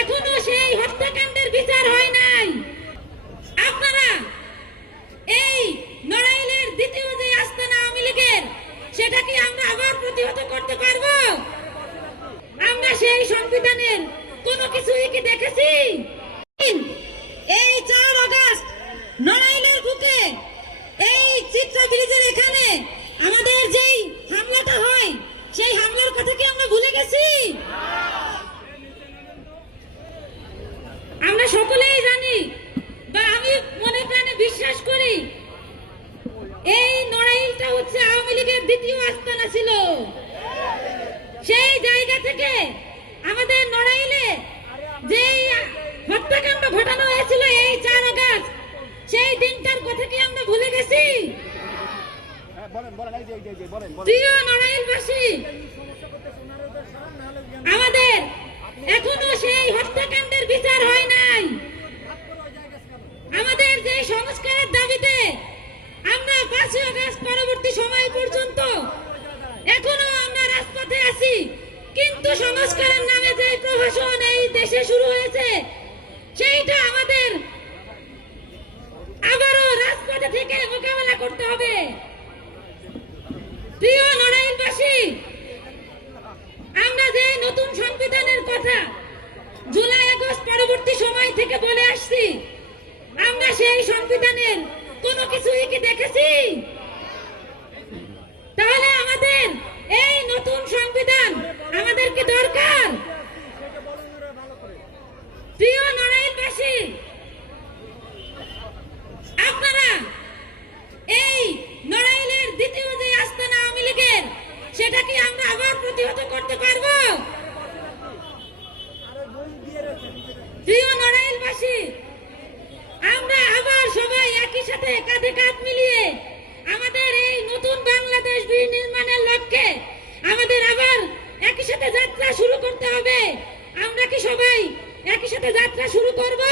এখনো সেই হত্যাকাণ্ডের বিচার হয় নাই। আপনারা এই নড়াইলের দ্বিতীয় যে আস্তানা আওয়ামী লীগের, সেটা কি আমরা আবার প্রতিহত করতে পারবো? আমরা সেই সংবিধানের কোনো কিছুই কি দেখেছি? এই 4 আগস্ট নড়াইলের বুকে এই চিত্রা ব্রিজের এখানে আমাদের যেই হামলাটা হয়, সেই হামলার কথা কি আমরা ভুলে গেছি? আমরা সকলেই জানি, বা আমি মনে প্রাণে বিশ্বাস করি, এই নড়াইলটা হচ্ছে আওয়ামী লীগের দ্বিতীয় আস্তানা ছিল। সেই জায়গা থেকে আমাদের নড়াইলে যে হত্যাকাণ্ড ঘটানো হয়েছিল এই 4 আগস্ট, সেই দিনটার কথা কি আমরা ভুলে গেছি? প্রিয় নড়াইলবাসী, আমাদের এখনো সেই হত্যাকাণ্ডের বিচার হয় নাই। আমাদের যে সংস্কারের দাবিতে আমরা 5 আগস্ট পরবর্তী সময় পর্যন্ত এখনো আমরা রাজপথে আছি, কিন্তু সংস্কারের নামে যে প্রহসন এই দেশে শুরু হয়েছে, সেইটা আমাদের আবারও রাজপথে থেকে মোকাবেলা করতে হবে। প্রিয় নড়াইলবাসী, আমরা যে নতুন সংবিধানের কথা জুলাই আগস্ট পরবর্তী সময় থেকে বলে আসছি, আমরা সেই সংবিধানের কোনো কিছুই কি দেখেছি? তাহলে আমাদের এই নতুন সংবিধান আমাদেরকে দরকার। প্রিয় নড়াইলবাসী, আপনারা এই নড়াইলের দ্বিতীয় যে আস্তানা আওয়ামী লীগের, সেটা কি আমরা আবার প্রতিহত করতে পারবো? প্রিয় নড়াইলবাসী, আমরা আবার সবাই একই সাথে কাঁধে কাঁধ মিলিয়ে আমাদের এই নতুন বাংলাদেশ বিনির্মাণের লক্ষ্যে আমাদের আবার একই সাথে যাত্রা শুরু করতে হবে। আমরা কি সবাই একই সাথে যাত্রা শুরু করব?